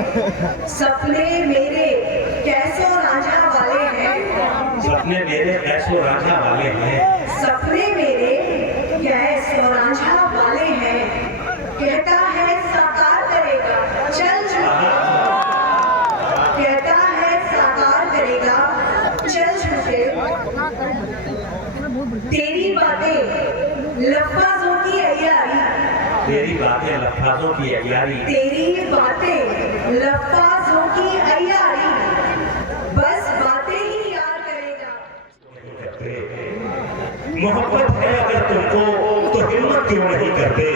सपने मेरे कैसो रांझा वाले हैं, सपने मेरे कैसो रांझा वाले हैं, सपने मेरे कैसो रांझा वाले हैं, कहता है साकार करेगा चल झूठे, कहता है साकार करेगा चल झूठे, तेरी बातें लफ्ज़ों की अय्यारी, तेरी बातें लफ्ज़ों की अय्यारी, तेरी बातें लफ्ज़ों की अय्यारी, बस बातें ही याद करेगा। मोहब्बत है अगर तुमको तो हिम्मत क्यों नहीं करते,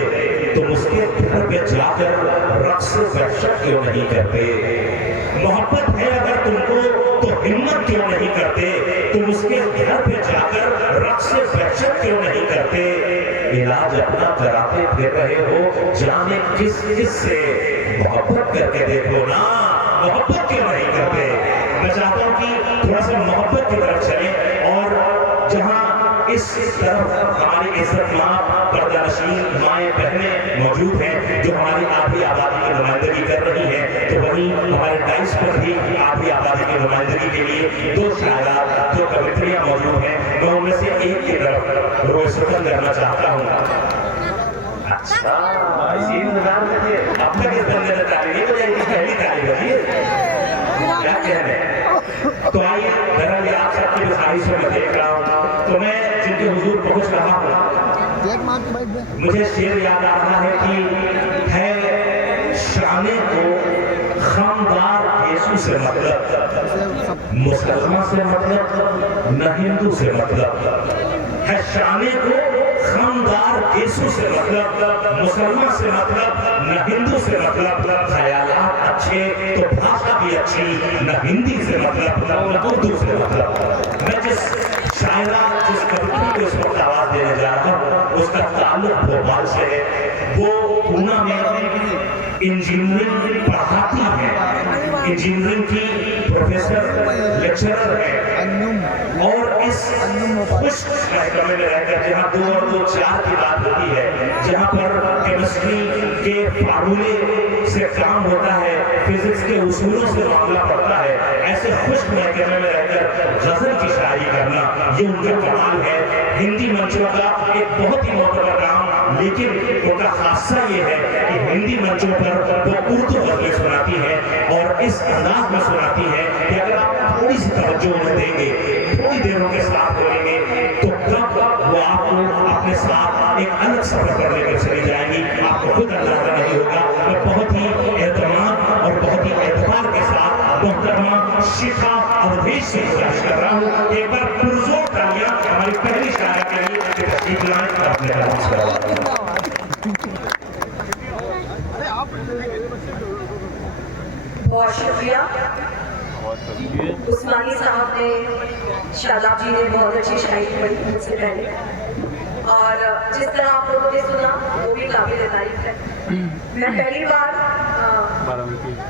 तुम उसके घर पे जाकर रक्स वहशत क्यों नहीं करते। मोहब्बत है अगर तुमको तो हिम्मत क्यों नहीं करते, तुम उसके घर पे जाकर रक्स वहशत क्यों नहीं करते। इलाज अपना कराते फिर रहे हो जाने किस किस से, मोहब्बत करके देखो ना, मोहब्बत क्यों नहीं करते। मैं चाहता हूँ कि थोड़ा सा मोहब्बत की तरफ चले, और जहाँ इस तरफ हमारी इज्जत माँ पर्दानशीन माएँ बहनें मौजूद हैं जो हमारी आधी आबादी की नुमाइंदगी कर रही हैं, तो वहीं हमारे डाइस पर भी आधी आबादी की नुमाइंदगी के लिए दो शायरा दो कवित्रियाँ मौजूद हैं। मैं उनमें से एक की तरफ रोशुकन करना चाहता हूँ। अच्छा इसी इंतजार करिए, अब तक इस बंदे ने ताली नहीं बजाई, पहली ताली बजी, क्या कह रहे हैं। तो आइए दरअसल आप सबकी ख्वाहिश में देख रहा हूँ, तो मैं जिनके हुजूर पहुँच रहा हूँ, मुझे शेर याद आ रहा है कि है शाने को खामदार यीशु से मतलब, मुसलमान से मतलब न हिंदू से मतलब, है शाने को खामदार यीशु से मतलब, मुसलमान से मतलब न हिंदू से मतलब, ख्यालात अच्छे तो भाषा भी अच्छी, न हिंदी से मतलब न उर्दू से मतलब। मैं जिस शायरा जिस कविता को इस वक्त आवाज देने जा रहा हूँ उसका ताल्लुक भोपाल से है। वो पूना में इंजीनियरिंग पढ़ाती है, इंजीनियरिंग की प्रोफेसर लेक्चरर है, और इस खुश महकमे में रहकर जहाँ 2 और 2 4 की बात होती है, जहाँ पर केमिस्ट्री के फार्मूले से काम होता है, फिजिक्स के उसूलों से मामला पड़ता है, ऐसे खुश महकमे में रहकर गजल की शायरी करना ये उनका कमाल है। हिंदी मंचों का एक बहुत ही मोहतरमा काम, लेकिन उनका खासा ये है कि हिंदी मंचों पर वो उर्दू गजलें सुनाती है, और इस अंदाज में सुनाती है कि अगर आप थोड़ी सी तवज्जो उन्हें देंगे, थोड़ी देर उनके साथ बोलेंगे, तो कब वो आपको अपने साथ एक अलग सफर पर लेकर चली जाएंगी, आपको खुद अंदाजा नहीं होगा। मैं बहुत ही एहतमाम और बहुत ही एतबार के साथ मोहतरमा शिखा अवधेश से गुजारिश कर रहा हूँ, एक बार पुरजोर तालियां हमारी पहली शायरा के लिए तशरीफ लाएं और अपने कलाम से। बहुत शुक्रिया उस्मानी साहब ने, शादाब जी ने बहुत अच्छी शायरी पढ़ी मुझसे पहले, और जिस तरह आप लोगों ने सुना वो भी काबिल तारीफ है। मैं पहली बार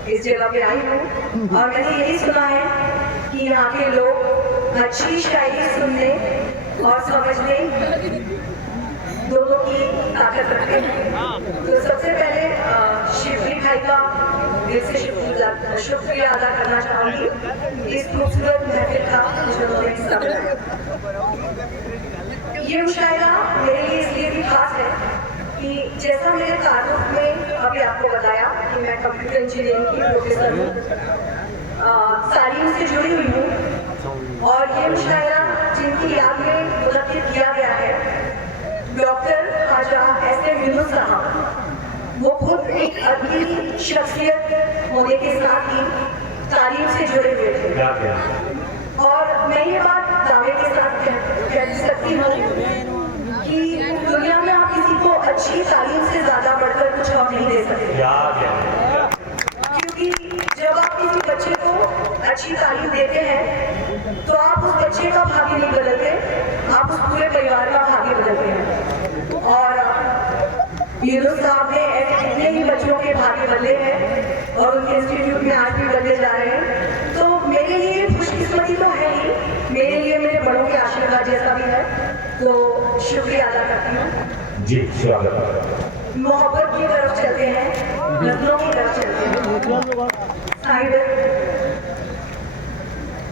इस जगह पे आई हूँ और मैंने यही सुना है कि यहाँ के लोग अच्छी शायरी सुनने और समझने दोनों की ताकत रखते हैं। तो सबसे पहले शिवली भाई का दिल से शुक्रिया अदा करना चाहूँगी इस खूबसूरत महफिल का जिन्होंने हिस्सा बनाया। ये मुशायरा मेरे लिए इसलिए भी खास है कि जैसा मेरे ताल्लुक में अभी आपको बताया कि मैं कंप्यूटर इंजीनियरिंग की प्रोफेसर हूँ, तालीम से जुड़ी हुई हूँ, और ये मुशायरा जिनकी याद में मुनक्किद किया गया है डॉक्टर ख्वाजा एस.एम. यूनुस साहब, वो खुद एक अदबी शख्सियत होने के साथ ही तालीम से जुड़े हुए थे, और मैं ये बात दावे के साथ कह सकती हूँ कि दुनिया में आप किसी को अच्छी तालीम से ज़्यादा बढ़कर कुछ और नहीं दे सकते, क्योंकि जब आप किसी बच्चे को अच्छी तालीम देते हैं तो आप उस बच्चे का भाग्य नहीं बदलते, आप उस पूरे परिवार का भाग्य बदलते हैं। और यूनुस साहब ने ऐसे कितने ही बच्चों के भाग्य बदले हैं और उनके इंस्टीट्यूट में आज भी बदले जा रहे हैं। तो मेरे लिए खुशकिस्मती तो है ही, मेरे लिए मेरे बड़ों के आशीर्वाद जैसा भी है, तो शुक्रिया अदा करती हूँ। जी स्वागत। मोहब्बत की तरफ चलते हैं, नजरों की तरफ चलते हैं। साइड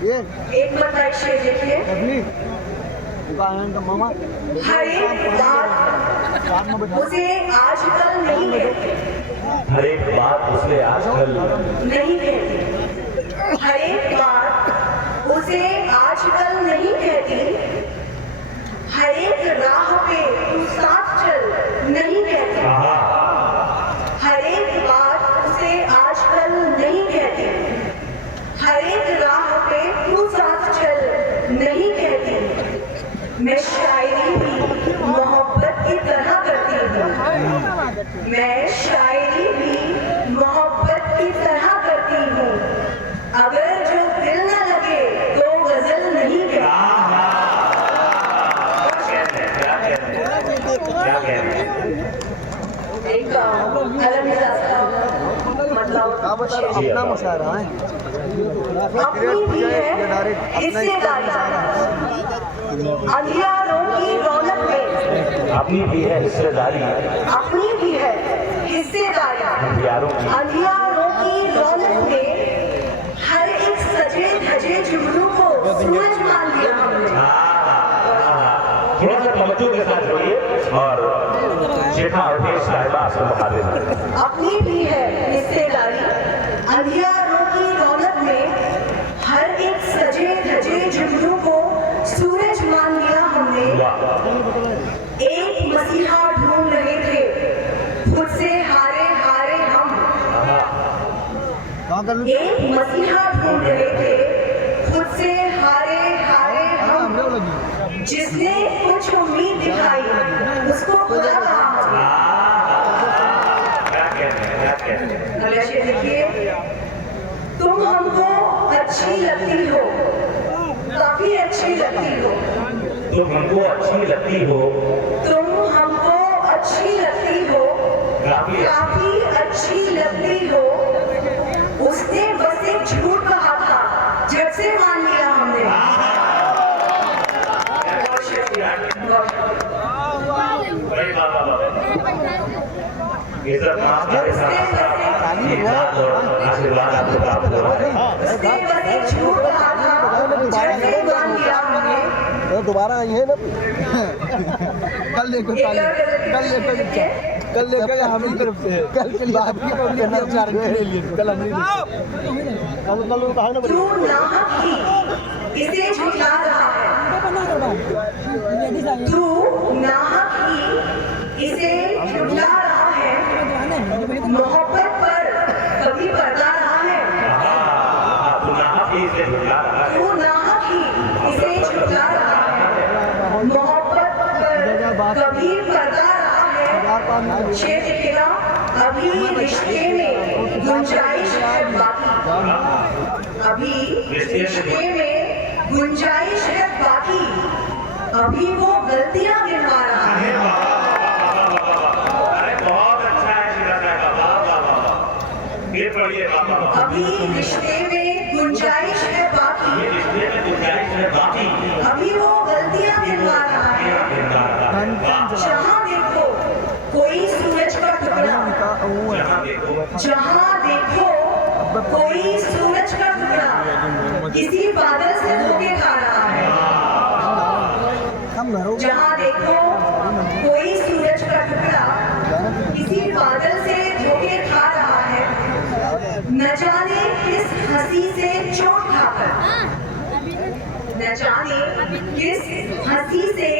ये एक बताइए शेर देखिए। डबली का मामा हर एक बात उसे आजकल नहीं कहती, हर एक बात उसे आजकल नहीं कहती, हर एक बात उसे आजकल नहीं कहती, हर एक राह पे तू साथ चल नहीं कहती, हर एक बात उसे आजकल नहीं कहती, हर एक राह पे तू साथ चल नहीं कहती। मैं शायरी भी मोहब्बत की तरह करती हूँ, मैं शायरी भी मोहब्बत की तरह करती हूँ, अगर जो दिल न लगे तो गजल नहीं कहती। क्या कहते एक अलग मिजाज का मतलब शेर। अपना मुशायरा है अपनी भी है हिस्सेदारी अंधियारों की रौनक में, अपनी भी है हिस्सेदारी अपनी भी है हिस्सेदारी अंधियारों की अंधियारों की रौनक में, हर एक सजे धजे जुगनू को सूरज मान लिया हमने। थोड़ा सा तवज्जो के साथ जोड़िए और शेखा अवधेश साहिबा से मुखातिब हैं। अपनी भी है हिस्सेदारी अंधियारों की रौनक में, हर एक सजे धजे जुगनू को सूरज मान लिया हमने। एक मसीहा ढूंढ रहे थे खुद से हारे हारे हम, एक मसीहा ढूंढ रहे थे खुद से हारे हारे हम, जिसने कुछ उम्मीद दिखाई उसको खुदा कहा। अगला शेर देखिए। तुम हमको अच्छी लगती हो, काफी अच्छी लगती हो, तुम हमको अच्छी लगती हो, तुम हमको अच्छी लगती हो, काफी अच्छी लगती हो, उसने बस एक झूठ कहा था जब से मान लिया हमने। आशीर्वाद आपको प्राप्त हो रहा है। उसने बस एक झूठ कहा था जब से मान लिया हमने। दोबारा आई है ना कल लेकर हमारी तरफ से कल चलिए आपकी कल हमारी तू नाहक ही इसे झुठला रहा है, तू नाहक ही इसे झुठला रहा है, मोहब्बत पर कभी पर्दा रहा है, तू नाहक ही इसे झुठला रहा है, मोहब्बत पर कभी पर्दा रहा है। शेर दिखेगा। अभी रिश्ते में गुंजाइश है बाकी, अभी रिश्ते में गुंजाइश है बाकी, अभी वो गलतियां गिनवा रहा है। बहुत अच्छा है शिवा साहब, ये पढ़िए अभी रिश्ते में गुंजाइश है बाकी, रिश्ते में गुंजाइश है बाकी, अभी वो गलतियां गिनवा रहा है। जहाँ देखो कोई सूरज का टुकड़ा, जहाँ देखो कोई सूरज का टुकड़ा किसी बादल से धोखे खा रहा है। जहाँ देखो कोई सूरज का टुकड़ा किसी बादल से धोखे खा रहा है, न जाने किस हंसी से चोट खाकर, न जाने किस हंसी से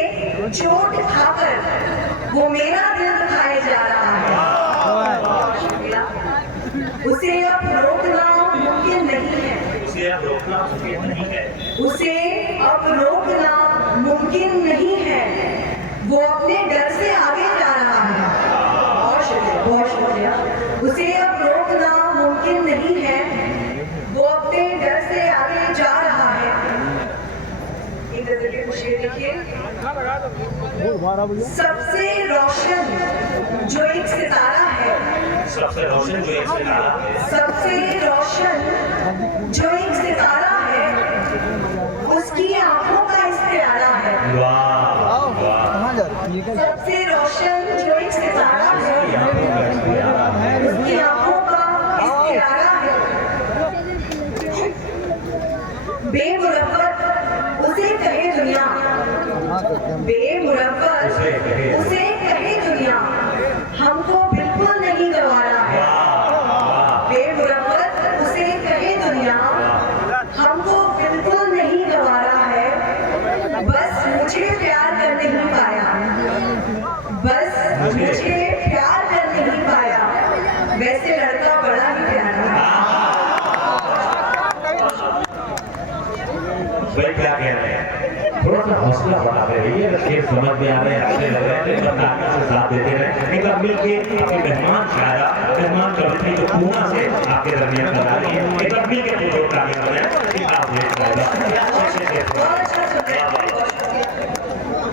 चोट खाकर वो मेरा दिल दुखाए जा रहा है। उसे अब रोकना मुमकिन नहीं है, उसे अब रोकना मुमकिन नहीं है, उसे अब रोकना मुमकिन नहीं है, वो अपने डर से आगे जा रहा है। बहुत शुक्रिया। उसे अब रोकना मुमकिन नहीं है, वो अपने डर से आगे जा रहा है। एक गजल के शेर लिखिए। सबसे रोशन जो एक सितारा है, सबसे रोशन जो एक सितारा है, सबसे रोशन जो एक सितारा है, उसकी आंखों का इस्तियारा है। वाह वाह, सबसे रोशन जो एक सितारा है, उसकी आंखों का इस्तियारा बेमुरव्वत उसे कहे दुनिया, बेमुरव्वत उसे कहे दुनिया, हमको बिल्कुल नहीं गवारा है। बेमुरव्वत उसे कहे दुनिया, हमको बिल्कुल नहीं गवारा है। बस मुझे प्यार कर नहीं पाया, बस मुझे प्यार कर नहीं पाया, वैसे लड़का बड़ा ही प्यारा है। भाई क्या कह रहे हैं, थोड़ा सा हौसला बढ़ा रहे हैं, अगर शेर समझ में आ रहे हैं, अच्छे लग रहे हैं तो ताकि से साथ देते रहे। एक बार मिलके अपने मेहमान शायरा मेहमान कवित्री जो पूना से आपके दरमियान करा रही है, एक बार मिलके पूरा तालियां बजाएं। आप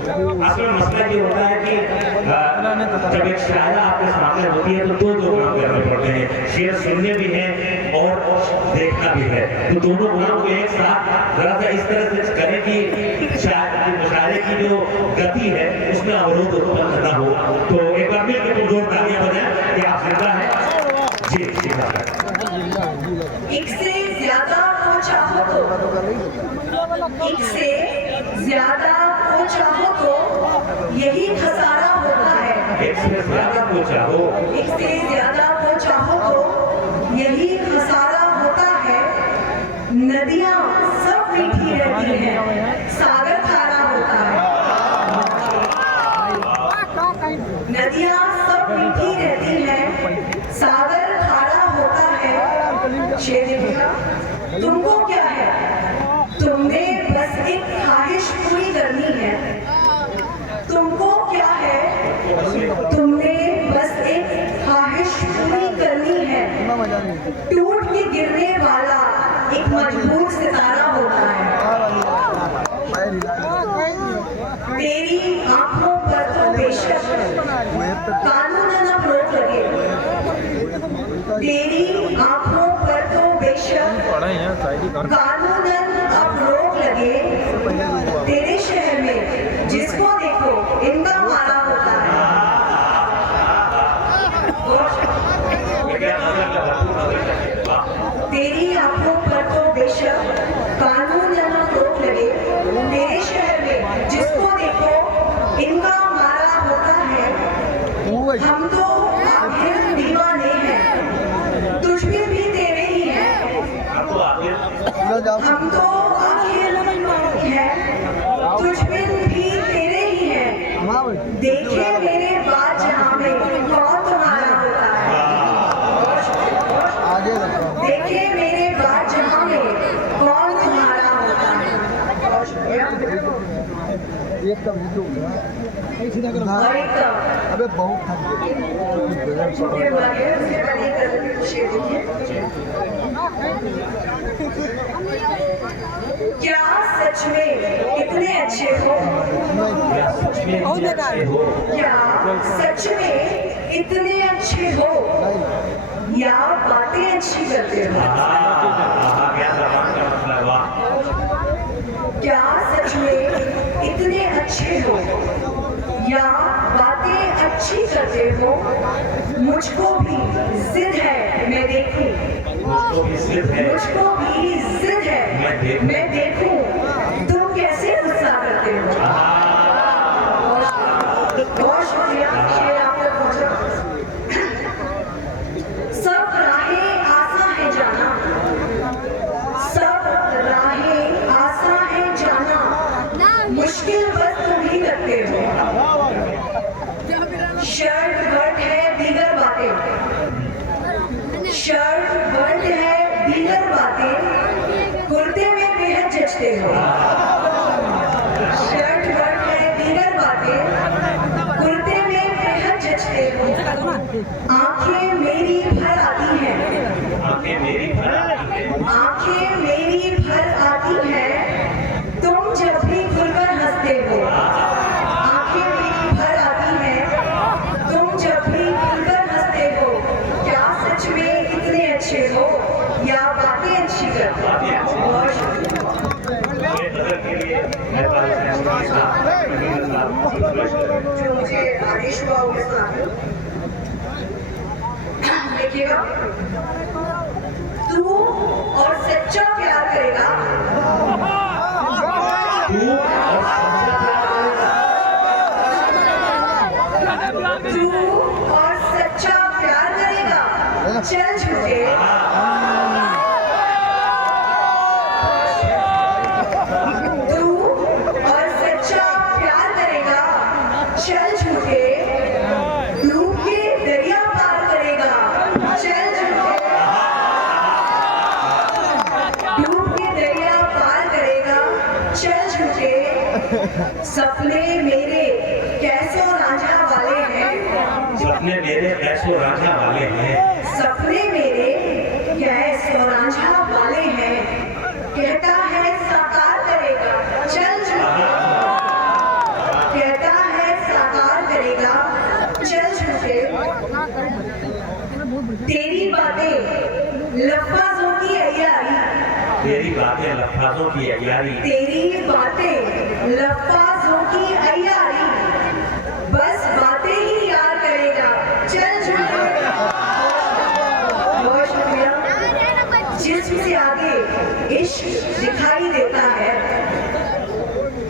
असल में मसला ये होता है कि जब एक शायरा आपके सामने होती है तो दो काम करने पड़ते हैं, शेर सुनने भी हैं और देखना भी है। तो दोनों गुणों को एक साथ जरा सा इस तरह से करें कि मुशायरे की जो गति है उसमें अवरोध उत्पन्न न हो। तो एक बार मिलकर तुम जोर तालियां बजाएं कि आप जिंदा हैं। जी जी एक से ज्यादा को चाहो तो, एक से ज्यादा को चाहो तो यही खसारा होता है। एक से ज्यादा को चाहो, एक से ज्यादा को चाहो तो यही खसारा होता है। नदियां सब मीठी रहती हैं, सागर खारा होता है। नदियां सब मीठी रहती हैं, सागर खारा होता है। शेर लिखेगा, तुमको क्या है, तुमने बस एक ख्वाहिश पूरी करनी है। तुमको क्या है, तुमने बस एक ख्वाहिश पूरी करनी है। टूट के गिरने वाला एक मजबूर सितारा होता है। तेरी आंखों पर तो बेशक कानूनन अब रोक लगे, तेरी आंखों पर तो बेशक कानूनन अब रोक लगे। तेरे शहर में जिसको देखो इनका मारा होता है। तेरी आंखों पर तो बेशक कानूनन अब रोक लगे। तेरे शहर में जिसको देखो इनका मारा होता है। हम तो आखिर दीवाने हैं, तुझ में भी तेरे ही हैं। हम तो आखिर हैं, तुझ में भी तेरे ही हैं। देखे मेरे बाद जहाँ में कौन तुम्हारा होता है। देखे मेरे बाद जहाँ में कौन तुम्हारा होता है। और एक अबे बहुत छोटे वाले उसके पहले कर शेर देखिए। क्या सच में इतने अच्छे हो, क्या सच में इतने अच्छे हो, या बातें अच्छी करते हो। क्या सच में इतने अच्छे हो, या बातें अच्छी करते हो। मुझको भी जिद है मैं देखूं, मुझको भी जिद है मैं देखूं तुम कैसे गुस्सा करते हो। बहुत शुक्रिया, शेर आप तक पहुंचा। सब राहें आसान है जाना, सब राहें आसान है जाना, मुश्किल बस तुम ही करते हो। शर्ट वर्ट है दीगर बातें, शर्ट वर्ट है दीगर बातें, कुर्ते में बेहद जचते हो। शर्ट वर्ट है दीगर बातें, कुर्ते में बेहद जचते हो। आंखें मेरी भर आती हैं, आंखें मेरी भर आती हैं, आंखें मेरी भर आती हैं, तुम जब भी खुलकर हंसते हो। आंखें मेरी भर आती हैं, तुम जब भी खुलकर हंसते हो। क्या सच में इतने अच्छे हो, या बातें अच्छी करते हो। बहुत शुक्रिया। जो मुझे आदेश हुआ वो मैं सुनाती हूँ। देखिएगा, तू और सच्चा प्यार करेगा सपने मेरे कैसो रांझा वाले हैं, सपने मेरे कैसो रांझा वाले हैं, सपने मेरे कैसो रांझा वाले हैं, कहता है साकार करेगा चल झूठे, कहता है साकार करेगा चल झूठे, तेरी बातें लफ्ज़ों की अय्यारी, तेरी बातें लफ्ज़ों की अय्यारी, तेरी बातें लफ्ज़ों की अय्यारी, बस बातें ही यार करेगा चल झूठे। बहुत शुक्रिया। जिस्म से आगे इश्क दिखाई देता है,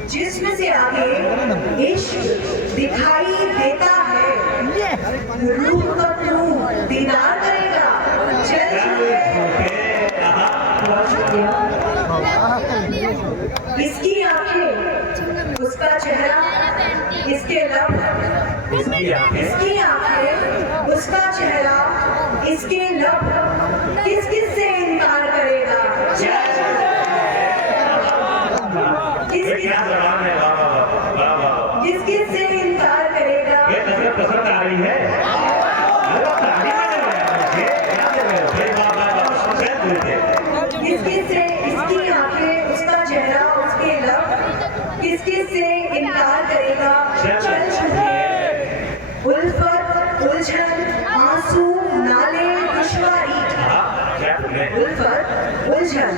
जिस्म से आगे इश्क दिखाई देता है, रूह का तू दीदार करेगा चल झूठे। बहुत शुक्रिया। इसकी आंखें, उसका चेहरा, इसके लब, इसकी आंखें, इसकी आंखें, उसका चेहरा, इसके लब, किस किस से इनकार करेगा किस ये क्या जवाब है? वाह वाह वाह वाह वाह। किस किस से इनकार करेगा। ये नजर पसंद आ रही है? अरे ताली बजा रहे हैं मुझे। क्या कर रहे हो? भाई वाह वाह वाह। शायद बोलते हैं। किस किस से, इसकी आंखें, उसका चेहरा, उसके लब, किस किस से इनकार करेगा चल झूठे। उल्फत, उलझन, आंसू, नाले, दुश्वारी, हाँ, क्या बोले? उल्फत, उलझन,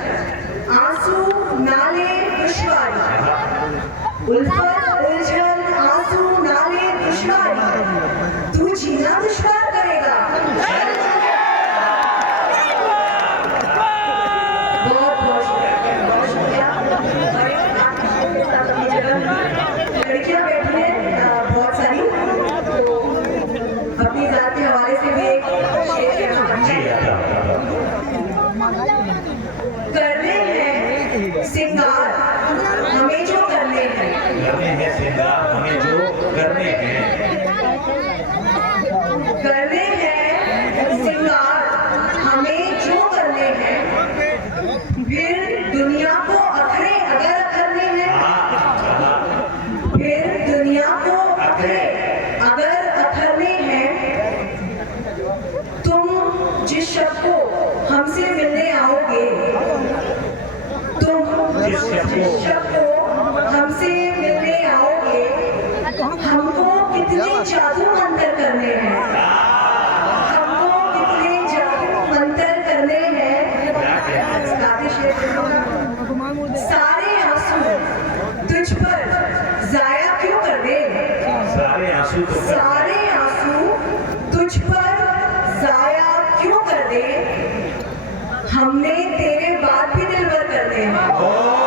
आंसू, नाले, दुश्वारी, उल्फत, उलझन, आंसू, नाले, दुश्वारी, तू जीना दुश्वार करेगा। बहुत बहुत शुक्रिया, बहुत शुक्रिया। और अपनी जगह लड़कियां बैठी हैं बहुत सारी, तो अपनी जात के हवाले से भी एक शेर कहना जी आता करने हैं सिंगार हमें जो करने हैं, करने हैं श्रृंगार हमें जो करने हैं, करने हैं सिंगार हमें जो करने हैं, फिर दुनिया को अखरे अगर अखरने हैं, फिर दुनिया को अखरे अगर अखरने हैं, तुम जिस शख्स को हमसे मिलने आओगे, तुम जिस शख्स को हमसे मिलने आओगे, हमको कितने जादू मंतर करने हैं, हमको कितने जादू मंतर करने हैं। सारे आंसू तुझ पर जाया क्यों कर दे, सारे आंसू तो सारे आंसू तुझ पर जाया क्यों कर दे, हमने तेरे बाद भी दिलबर करने हैं।